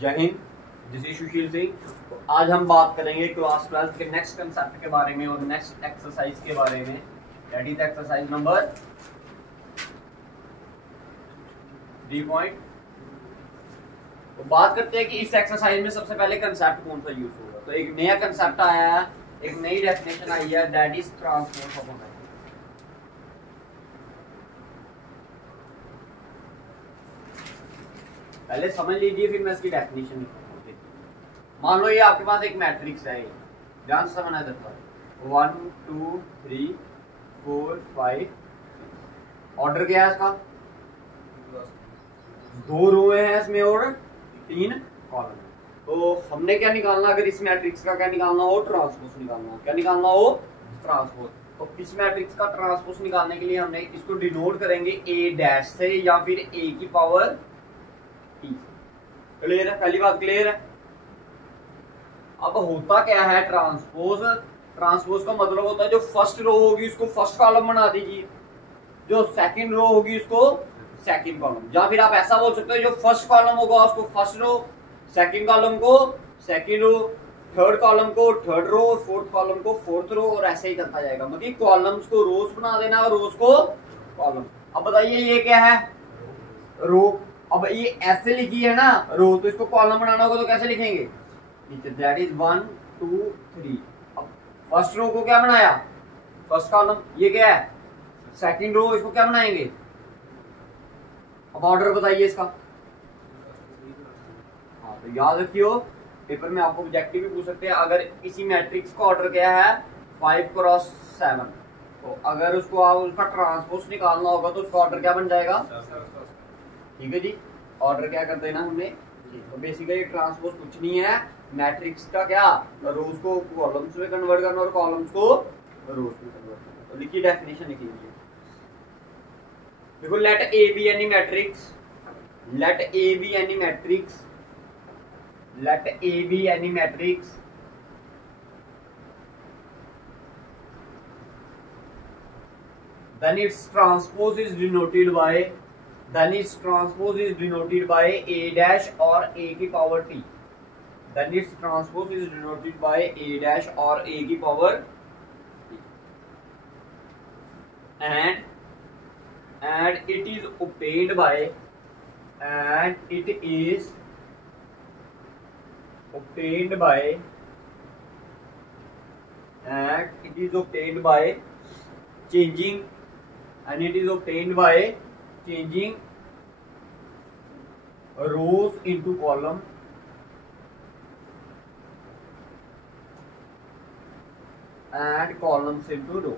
जय Hind, this is Sushil Singh. तो आज हम बात करेंगे क्लास 12 के नेक्स्ट कंसेप्ट के बारे में और नेक्स्ट एक्सरसाइज के बारे में। दैट इज एक्सरसाइज नंबर 3 तो बात करते हैं कि इस एक्सरसाइज में सबसे पहले कंसेप्ट कौन सा यूज होगा। तो एक नया कंसेप्ट आया है, एक नई डेफिनेशन आई है, that is transpose of matrix. पहले समझ लीजिए फिर मैं इसकी डेफिनेशन लिखूंगा। मान लो ये आपके पास एक मैट्रिक्स है, ध्यान से समझना देता है 1 2 3 4 5। ऑर्डर क्या है इसका? 2 रो है इसमें और 3 कॉलम। तो हमने क्या निकालना, अगर इस मैट्रिक्स का क्या निकालना हो, ट्रांसपोज निकालना। क्या निकालना हो? ट्रांसपोज। तो इस मैट्रिक्स का ट्रांसपोज निकालने के लिए हमने इसको डिनोट करेंगे ए डैश से या फिर ए की पावर टी। क्लियर है? पहली बात क्लियर है। अब होता क्या है ट्रांसपोज? ट्रांसपोज का मतलब होता है जो फर्स्ट रो होगी उसको फर्स्ट कॉलम बना दीजिए, जो सेकंड रो होगी उसको सेकंड कॉलम, या फिर आप ऐसा बोल सकते हो जो फर्स्ट कॉलम होगा उसको फर्स्ट रो, सेकंड कॉलम को सेकंड रो, थर्ड कॉलम को थर्ड रो और फोर्थ कॉलम को फोर्थ रो, और ऐसे ही करता जाएगा। मतलब कॉलम्स को रोज बना देना और रोज को कॉलम। अब बताइए ये क्या है? रो। अब ये ऐसे लिखी है ना रो, तो इसको कॉलम बनाना होगा तो कैसे लिखेंगे? नीचे दैट इज 1 2 3। अब फर्स्ट रो को क्या बनाया? First column. ये क्या है? Second row. इसको क्या बनाएंगे? अब ऑर्डर बताइए इसका। हाँ, तो याद रखियो, पेपर में आपको ऑब्जेक्टिव भी पूछ सकते हैं। अगर इसी मैट्रिक्स का ऑर्डर क्या है 5x7, तो अगर उसको आप उसका ट्रांसपोज निकालना होगा तो उसका ऑर्डर क्या बन जाएगा? ठीक है जी। ऑर्डर क्या कर देना हमने। तो बेसिकली ट्रांसपोज कुछ नहीं है, मैट्रिक्स का क्या, रोज को कॉलम्स में कन्वर्ट करना और कॉलम्स को रोज में कन्वर्ट करना। तो लिखिए डेफिनेशन लिखिए। देखो, let A be any matrix, let A be any matrix, let A be any matrix then its transpose is denoted by, then its transpose is denoted by a dash or a की power t, then its transpose is denoted by a dash or a की power t, and it is obtained by, and it is obtained by, and it is obtained by changing, and it is obtained by changing rows into column and columns into row,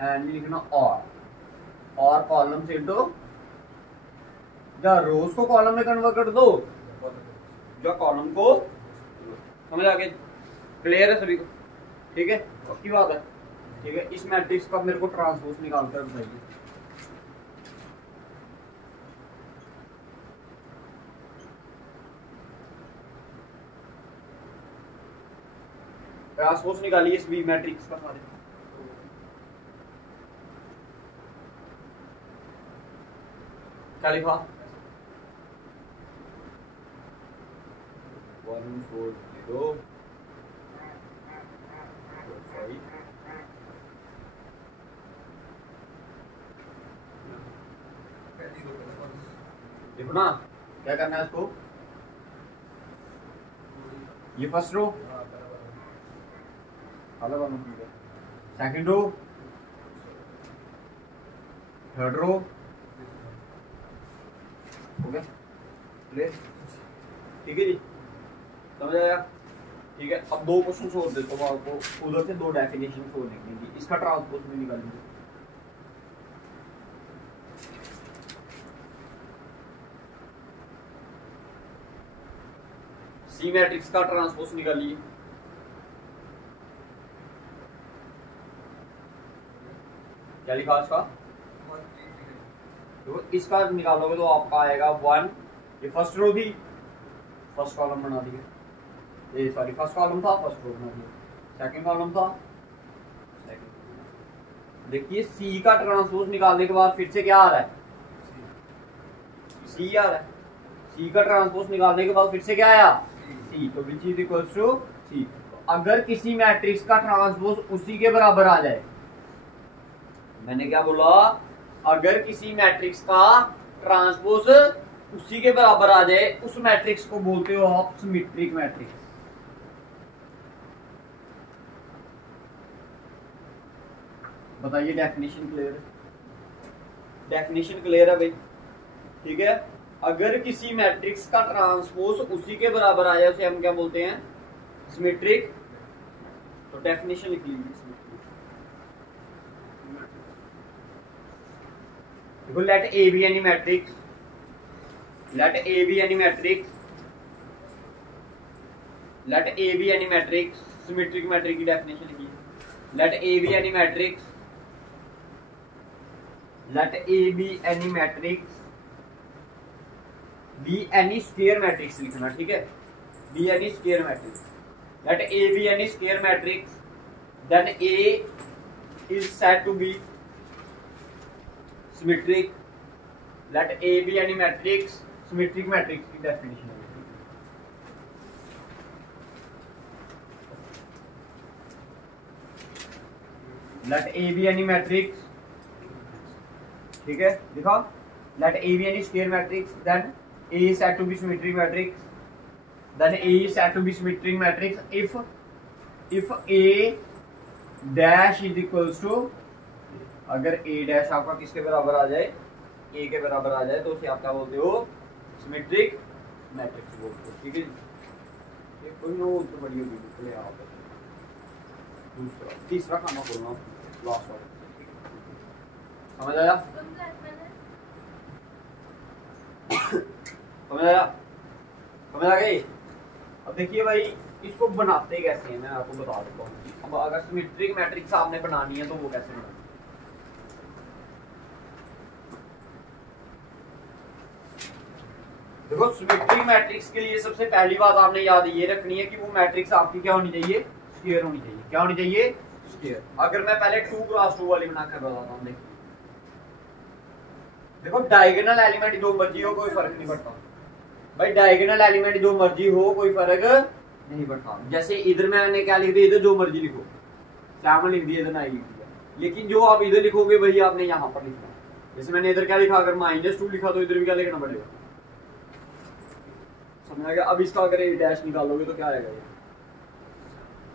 and लिखना और columns into, या रोज को column में convert कर दो या column को। समझ आ गया? क्लियर है सभी को? ठीक है, पक्की बात है। ठीक है, इस मैट्रिक्स का मेरे को ट्रांसपोज निकाल कर बताइए। ट्रांसपोज निकालिए इस बी मैट्रिक्स का सारे। क्या लिखा? 1 4 0 देखो ना क्या करना है इसको। ये first row, second row, third row, हो गया? ठीक है जी, समझ आया? ठीक है। अब 2 क्वेश्चन और देता हूँ आपको, उधर से 2 डेफिनेशन और लिखेंगे, इसका ट्रांसपोज भी निकालेंगे। सी मैट्रिक्स का ट्रांसपोज निकालिए। क्या लिखा इसका? तो इसका निकालोगे तो आपका आएगा 1, ये फर्स्ट रो थी, फर्स्ट कॉलम बना दिया, ये सॉरी फर्स्ट कॉलम था, फर्स्ट रो बना दिया, सेकंड कॉलम था, सेकंड। देखिए सी का ट्रांसपोज निकालने के बाद फिर से क्या आ रहा है? सी आ रहा है, सी का ट्रांसपोज निकालने के बाद फिर से क्या आया सी, तो विच इज इक्वल्स टू सी। अगर किसी मैट्रिक्स का ट्रांसपोज उसी के बराबर आ जाए, मैंने क्या बोला, अगर किसी मैट्रिक्स का ट्रांसपोज उसी के बराबर आ जाए, उस मैट्रिक्स को बोलते हो आप सिमेट्रिक मैट्रिक्स। बताइए डेफिनेशन क्लियर है? डेफिनेशन क्लियर है भाई? ठीक है, अगर किसी मैट्रिक्स का ट्रांसपोज उसी के बराबर आ जाए उसे हम क्या बोलते हैं, सिमेट्रिक। तो डेफिनेशन लिख लीजिए। देखो, let A be any matrix, let A be any matrix, let A be any matrix, symmetric matrix की डेफिनेशन लिखिए। Let A be any matrix, let A be any matrix, be any square matrix लिखना, ठीक है, be any square matrix. Let A be any square matrix, then A is said to be symmetric. Let A be any matrix, symmetric matrix की definition है। Let A be any matrix, ठीक है, दिखाओ, let A be any square matrix, then A is said to be symmetric matrix, then A is said to be symmetric matrix if A dash is equals to, अगर A dash आपका किसके बराबर आ जाए, A के बराबर आ जाए, तो उसे आप क्या बोलते हो, सिमेट्रिक मैट्रिक्स बोलते हो, ठीक है। ये कोई नो तो बड़ी होगी, चलिए आप दूसरा तीसरा खाना बोलना लास्ट वाला, समझ आया? समझ आ गई? अब देखिए भाई, इसको बनाते कैसे हैं मैं आपको बता देता हूँ। अब अगर सिमेट्रिक मैट्रिक्स आपने बनानी है तो वो कैसे बनानी है। देखो, सिमेट्रिक मैट्रिक्स के लिए सबसे पहली बात आपने याद ये रखनी है कि वो मैट्रिक्स आपकी क्या होनी चाहिए, स्क्वायर होनी चाहिए। क्या होनी चाहिए, स्क्वायर। अगर मैं पहले 2x2 वाली बनाकर बताता हूँ, देखो डायगोनल एलिमेंट जो मर्जी हो कोई फर्क नहीं पड़ता भाई, डायगोनल एलिमेंट जो मर्जी हो कोई फर्क नहीं पड़ता। जैसे इधर मैंने क्या लिख दिया, इधर जो मर्जी लिखो, 7 लिख दिया, इधर 9 लिख दिया, लेकिन जो आप इधर लिखोगे वही आपने यहाँ पर लिखना। जैसे मैंने इधर क्या लिखा, अगर -2 लिखा तो इधर भी क्या लिखना पड़ेगा, समझ आ गया? अब इसका अगर ये डैश निकालोगे तो क्या आएगा, ये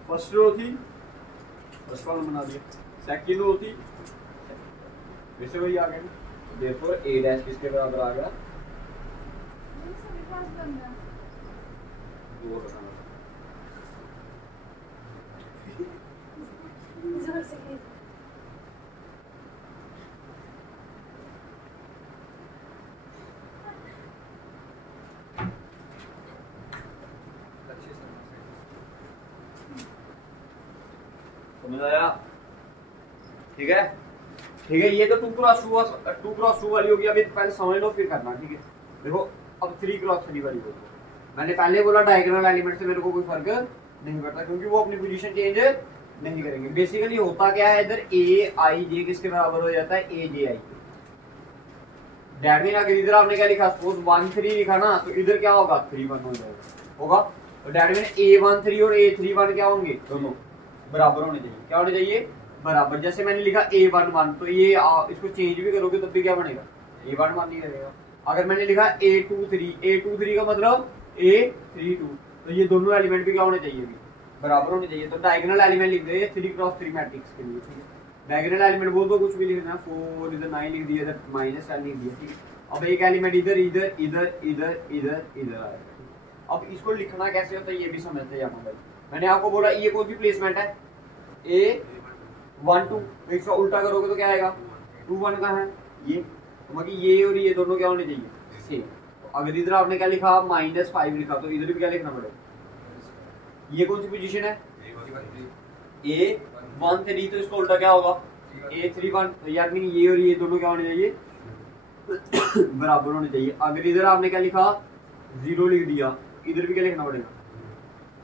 फर्स्ट रो थी, फर्स्ट कॉलम बना दिया, सेकंड रो थी, वैसे वही आ गया। Therefore A dash किसके बराबर आ गया, समझ आया? ठीक है, ठीक है। ये तो 2x2 वाली होगी, अभी पहले समझ लो फिर करना, ठीक है। देखो, अब 3x3 वाली होगी। मैंने पहले बोला डायगोनल एलिमेंट से मेरे को कोई फर्क नहीं पड़ता, क्योंकि वो अपनी पोजीशन चेंज नहीं करेंगे। बेसिकली होता क्या है, इधर ए आई जे किसके बराबर हो जाता है, ए जे आई। दैट मीन अगर इधर आपने क्या लिखा, सपोज 1 3 लिखा ना, तो इधर क्या होगा, 3 1 हो जाएगा, होगा। तो दैट मीन A1 3 और A3 1 क्या होंगे, दोनों बराबर होने चाहिए। क्या होने चाहिए, बराबर। जैसे मैंने लिखा A1 1, तो ये इसको चेंज भी करोगे तब भी क्या बनेगा, A1 1 ही रहेगा। अगर मैंने लिखा A2 3 का मतलब A3 2, तो ये दोनों एलिमेंट भी क्या होने चाहिए, भी बराबर होने चाहिए। तो डायगोनल एलिमेंट लिख दे 3x3 मैट्रिक्स के लिए, ठीक है। डायगोनल एलिमेंट बोल दो, कुछ भी लिखना, 4 इधर 9 लिख दिया, इधर -10 लिख दिया, ठीक है। अब एक एलिमेंट इधर इधर इधर इधर इधर इधर आएगा। अब इसको लिखना कैसे होता है ये भी समझते जाना भाई। मैंने आपको बोला ये कौन सी प्लेसमेंट है, A1 2, इसका उल्टा करोगे तो क्या आएगा, 2 1 का है ये, तो मतलब ये और ये दोनों क्या होने चाहिए, सेम। तो अगर इधर आपने क्या लिखा, -5 लिखा, तो इधर भी क्या लिखना पड़ेगा, ये कौन सी पोजीशन है, A1 3, तो इसका उल्टा क्या होगा, A3 1। तो यार मीन ये और ये दोनों क्या होने चाहिए, बराबर होने चाहिए। अगर इधर आपने क्या लिखा, 0 लिख दिया, इधर भी क्या लिखना पड़ेगा,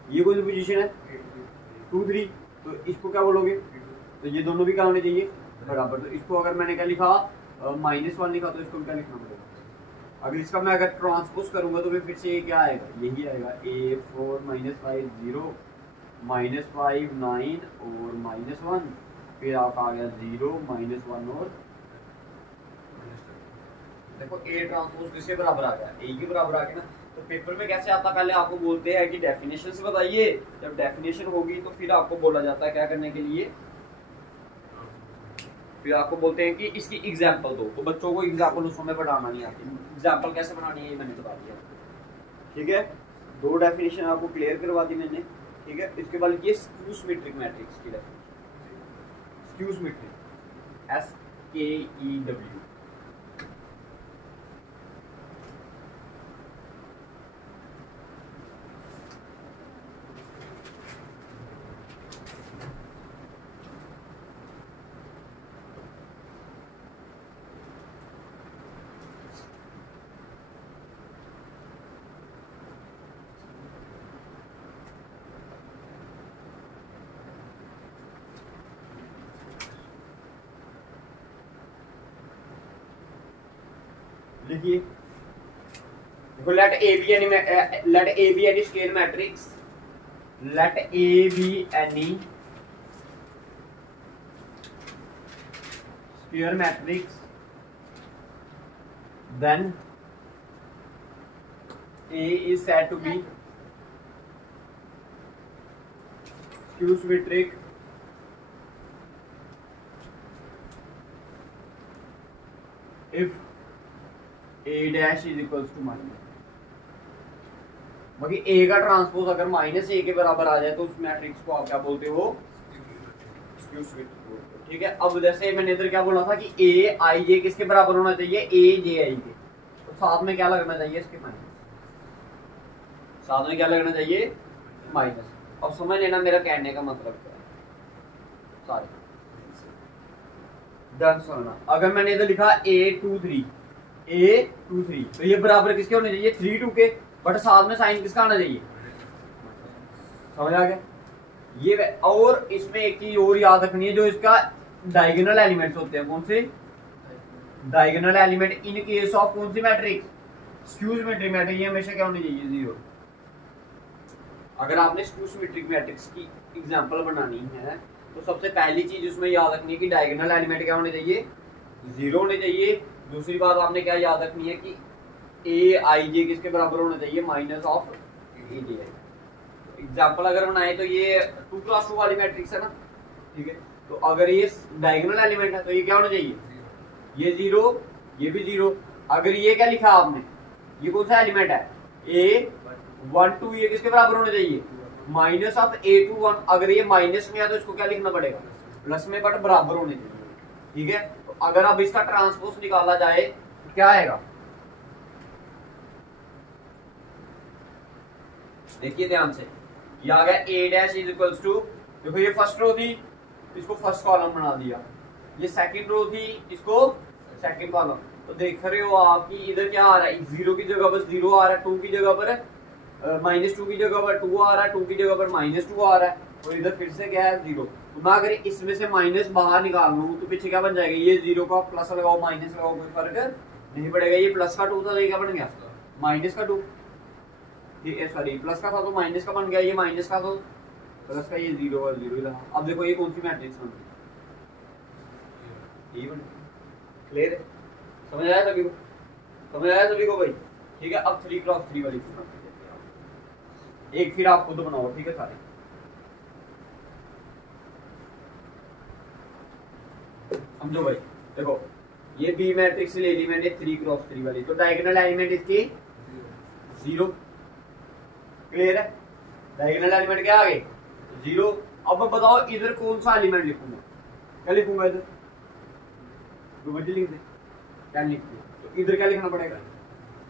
ये कौन सी पोजीशन है, 2 3, तो इसको क्या बोलोगे, तो ये दोनों भी क्या होने चाहिए, बराबर। तो इसको अगर मैंने क्या लिखा, -1 लिखा, तो इसको क्या लिखना पड़ेगा। अगर इसका मैं अगर ट्रांसपोज करूंगा तो फिर से ये क्या आएगा, यही आएगा A4 -5 0 -5 9 और -1, फिर आपका आ गया 0 -1 और देखो A ट्रांसपोज किसके बराबर आ गया, A के बराबर आ गया ना। तो पेपर में कैसे आता, पहले आपको बोलते हैं कि डेफिनेशन से बताइए, जब डेफिनेशन होगी तो फिर आपको बोला जाता है क्या करने के लिए, फिर आपको बोलते हैं कि इसकी एग्जांपल दो। तो बच्चों को एग्जांपल उस समय बनाना नहीं आती, एग्जांपल कैसे बनानी है ये मैंने बता दिया, ठीक है। दो डेफिनेशन आपको क्लियर करवा दी मैंने, ठीक है। इसके बाद लिखिए स्क्यू सिमेट्रिक मैट्रिक्स की डेफिनेशन, स्क्यू सिमेट्रिक SKEW। देखिए देखो, let A be any square matrix, let A be any square matrix, then A is said to be skew symmetric if A dash is equals to minus, बाकी A का transpose अगर -A के बराबर आ जाए तो उस मैट्रिक्स को आप क्या बोलते हो, स्क्यू सिमेट्रिक बोलते हो, ठीक है। अब जैसे मैंने इधर क्या बोला था कि A I J किसके बराबर होना चाहिए, A J I के, तो साथ में क्या लगना चाहिए इसके माइनस, साथ में क्या लगना चाहिए माइनस। अब समझ लेना मेरा कहने का मतलब क्या है, सारे डन सुनना। अगर मैंने इधर लिखा A23 तो ये बराबर किसके होने चाहिए, 3 2 के, बट साथ में साइन किसका आना चाहिए, समझ आ गया ये। और इसमें एक चीज और याद रखनी है, जो इसका डायगोनल एलिमेंट्स होते हैं, कौन से diagonal element in case of कौन सी मैट्रिक्स, स्क्यू सिमेट्रिक मैट्रिक्स, ये हमेशा क्या होनी चाहिए, 0। अगर आपने स्क्यू सिमेट्रिक मैट्रिक्स की एग्जांपल बनानी है तो सबसे पहली चीज उसमें याद रखनी है कि डायगोनल एलिमेंट क्या होने चाहिए, 0 होने चाहिए। दूसरी बात आपने क्या याद रखनी है कि A I J किसके बराबर होना चाहिए, minus of A J I। Example अगर बनाए तो ये 2x2 वाली मैट्रिक्स है ना, ठीक है। तो अगर ये डायगोनल एलिमेंट है तो ये क्या होना चाहिए, ये 0, ये भी 0। अगर ये क्या लिखा आपने, ये कौन सा एलिमेंट है, A1 2, ये किसके बराबर होना चाहिए, माइनस ऑफ A21। अगर ये माइनस में है तो इसको क्या लिखना पड़ेगा, प्लस में, बट बराबर होने चाहिए, ठीक है। तो अगर अब इसका ट्रांसपोज निकाला जाए तो क्या आएगा, देखिए ध्यान से, ये आ गया A dash is equals to, देखो ये फर्स्ट रो थी, इसको फर्स्ट कॉलम बना दिया, ये सेकंड रो थी, इसको सेकंड कॉलम। तो देख रहे हो आप कि इधर क्या आ रहा है, 0 की जगह पर 0 आ रहा है, 2 की जगह पर -2 की जगह पर 2 आ रहा है, 2 की जगह पर -2 आ रहा है, तो इधर फिर से क्या है 0। तो मैं अगर इसमें से माइनस बाहर निकाल लूं तो पीछे क्या बन जाएगा, ये 0 का प्लस लगाओ माइनस लगाओ कोई फर्क नहीं पड़ेगा। ये प्लस का 2 था तो ये क्या बन गया, माइनस का 2, ये सॉरी प्लस का था तो माइनस का बन गया, ये माइनस का तो प्लस का, ये 0 और 0 ही रहा। अब देखो ये कौन सी मैट्रिक्स बन गई, ये बन गई। क्लियर है, समझ आया सभी को, समझ आया सभी को भाई, ठीक है। अब 3x3 वाली एक फिर आप खुद बनाओ, ठीक है सारे। समझो भाई, देखो ये बी मैट्रिक्स ले ली मैंने 3x3 वाली, तो डायगोनल एलिमेंट इसकी 0। क्लियर है, डायगोनल एलिमेंट क्या आ गए 0। अब बताओ इधर कौन सा एलिमेंट लिखूंगा, क्या लिखूंगा इधर, लिख दे, क्या लिखूंगा, तो इधर क्या लिखना पड़ेगा,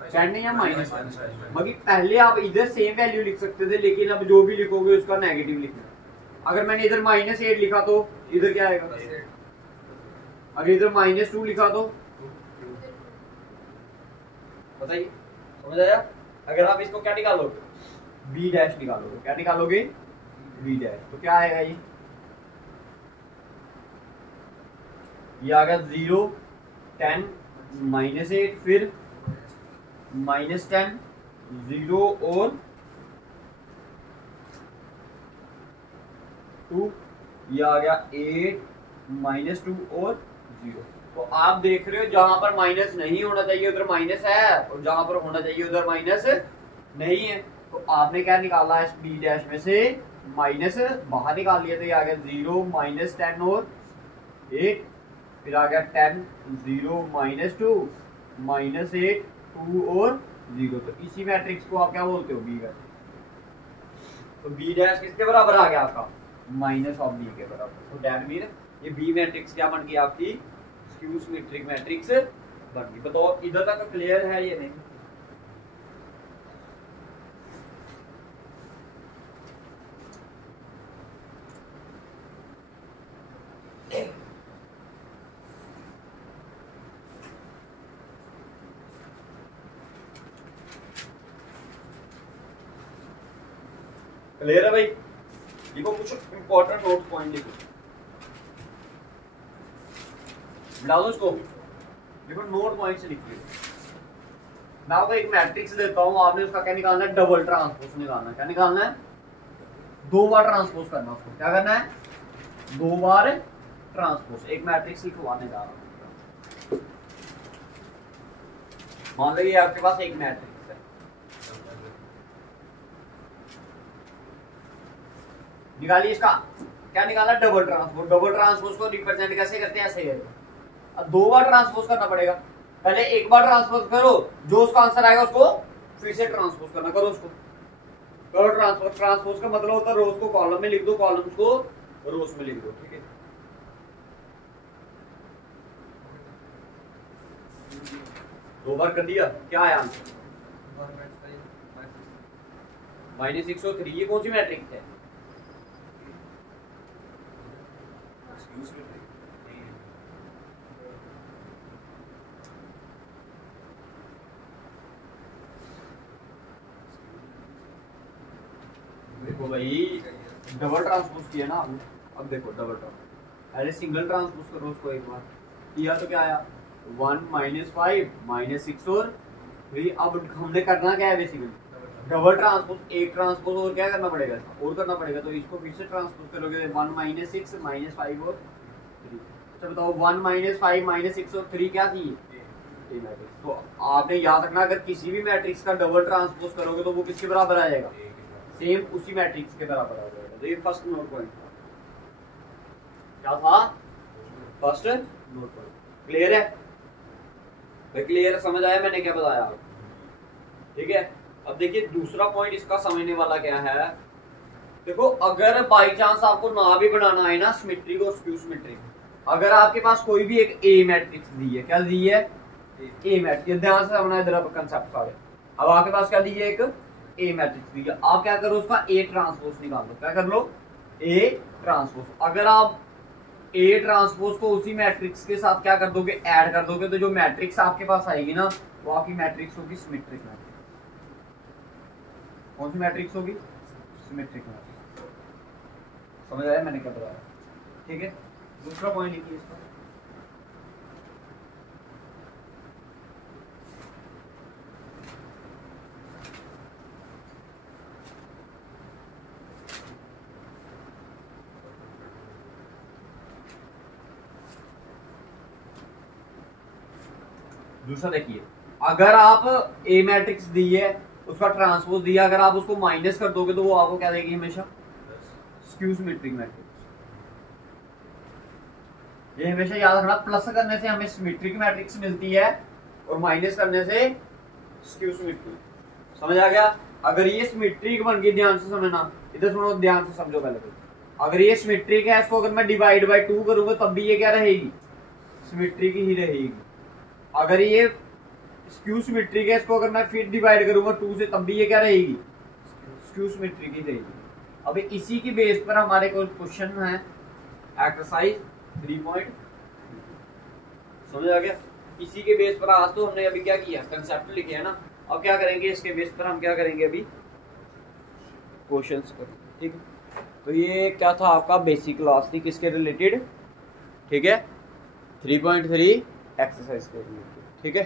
10 या माइनस। बाकी पहले आप इधर सेम वैल्यू लिख सकते थे, लेकिन अब जो भी लिखोगे उसका नेगेटिव लिखना। अगर मैंने इधर -8 लिखा तो इधर क्या आएगा, अगर इधर -2 लिखा तो बताइए, समझ आया। अगर आप इसको क्या निकालोगे, बी डैश निकालोगे, क्या निकालोगे, बी डैश, तो क्या आएगा ये आ गया 0 10 -8 फिर -10 0 और 2, ये आ गया 8 -2 और 0। तो आप देख रहे हो जहां पर माइनस नहीं होना चाहिए उधर माइनस है और जहां पर होना चाहिए उधर माइनस नहीं है। तो आपने क्या निकाला है, इस बी डैश में से माइनस बाहर निकाल लिया, तो ये आ गया 0 -10 और 8, फिर आ गया 10 0 -2 -8 2 और 0। तो इसी मैट्रिक्स को आप क्या बोलते हो, बी मैट्रिक्स। तो बी डैश किसके बराबर आ गया आपका, माइनस ऑफ बी के बराबर। तो दैट मीन ये बी मैट्रिक्स क्या बन गई आपकी, स्क्यू सिमेट्रिक मैट्रिक्स बन गई। बताओ इधर तक क्लियर है ये नहीं। क्लियर है भाई। देखो कुछ इंपॉर्टेंट नोट पॉइंट लिखो, डालो इसको, देखो नोट पॉइंट से लिखिए। मैं आपको एक मैट्रिक्स देता हूं, आपने उसका क्या निकालना है, डबल ट्रांसपोज निकालना है। क्या निकालना है, 2 बार ट्रांसपोज करना है उसको। क्या करना है, 2 बार ट्रांसपोज। एक मैट्रिक्स लिखवाने जा रहा हूं। मान लो ये आपके पास एक मैट्रिक्स है, निकालिए इसका क्या निकालना, डबल ट्रांसपोज। डबल ट्रांसपोज को रिप्रेजेंट कैसे करते हैं, ऐसे करते हैं। अब 2 बार ट्रांसपोज करना पड़ेगा, पहले एक बार ट्रांसपोज करो, जो उसका आंसर आएगा उसको फिर से ट्रांसपोज करना। करो उसको, करो ट्रांसपोज। ट्रांसपोज का मतलब होता है रोज को कॉलम में लिख दो, कॉलम्स को रोज में लिख दो, ठीक है। दो बार कर दिया, क्या आया आंसर, -603। ये कौन सी मैट्रिक्स है, देखो भाई डबल ट्रांसपोज किया ना आपने। अब देखो डबल ट्रांसपोज, पहले सिंगल ट्रांसपोज करो उसको एक बार किया तो क्या आया, 1 -5 -6 और 3। अब हमने करना क्या है, बेसिकली डबल ट्रांसपोज। एक ट्रांसपोज और क्या करना पड़ेगा, और करना पड़ेगा। तो इसको फिर से ट्रांसपोज करोगे, 1 -6 -5 और 3। अच्छा बताओ 1 -5 -6 और 3 क्या थी, ए मैट्रिक्स। तो आपने याद रखना, अगर किसी भी मैट्रिक्स का डबल ट्रांसपोज करोगे तो वो किसके बराबर आ जाएगा, सेम उसी मैट्रिक्स के बराबर आ जाएगा। तो ये फर्स्ट नोट पॉइंट था, क्या था, फर्स्ट नोट पॉइंट। क्लियर है भाई, क्लियर समझ आया मैंने क्या बताया, ठीक है। अब देखिए दूसरा पॉइंट इसका समझने वाला क्या है। देखो अगर बाई चांस आपको ना भी बनाना है ना सिमेट्रिक और स्क्यू सिमेट्रिक, अगर आपके पास कोई भी एक ए मैट्रिक्स दी है, क्या दी है, ए मैट्रिक्स। ध्यान से समझना इधर कंसेप्ट सारे। अब आपके पास क्या दी है, एक ए मैट्रिक्स दी है। आप क्या करो, उसका ए ट्रांसपोज निकाल लो। क्या कर लो, ए ट्रांसपोज। अगर आप ए ट्रांसपोज को उसी मैट्रिक्स के साथ क्या कर दोगे, ऐड कर दोगे, तो जो मैट्रिक्स आपके पास आएगी ना वो आपकी मैट्रिक्स होगी सिमेट्रिक मैट्रिक्स। कौन सी मैट्रिक्स होगी, सिमेट्रिक मैट्रिक्स। समझ आया मैंने क्या बताया, ठीक है। दूसरा पॉइंट लिखिए इसका, दूसरा देखिए, अगर आप ए मैट्रिक्स दी है, उसका ट्रांसपोज दिया, अगर आप उसको माइनस कर दोगे तो वो आपको क्या देगी, हमेशा स्क्यू सिमेट्रिक मैट्रिक्स। ये हमेशा याद रखना, प्लस करने से हमें सिमेट्रिक मैट्रिक्स मिलती है और माइनस करने से स्क्यू सिमेट्रिक। समझ आ गया। अगर ये सिमेट्रिक बन गई, ध्यान से समझना, इधर सुनो, ध्यान से समझो पहले। अगर ये सिमेट्रिक है, इसको अगर मैं डिवाइड बाय 2 करूंगा तब भी ये क्या रहेगी, सिमेट्रिक ही रहेगी। अगर ये स्क्यू सिमेट्रिक है, इसको अगर मैं फिर डिवाइड करूंगा 2 से तब भी ये क्या रहेगी, स्क्यू सिमेट्रिक ही रहेगी। अब इसी की बेस पर हमारे को क्वेश्चन है एक्सरसाइज 3. समझ आ गया। इसी के बेस पर आज तो हमने अभी क्या किया, कंसेप्ट लिखे है ना। अब क्या करेंगे, इसके बेस पर हम क्या करेंगे अभी, क्वेश्चंस करेंगे, ठीक है। तो ये क्या था आपका बेसिक क्लास थी, किसके रिलेटेड, ठीक है, 3.3 एक्सरसाइज के रिलेटेड, ठीक है।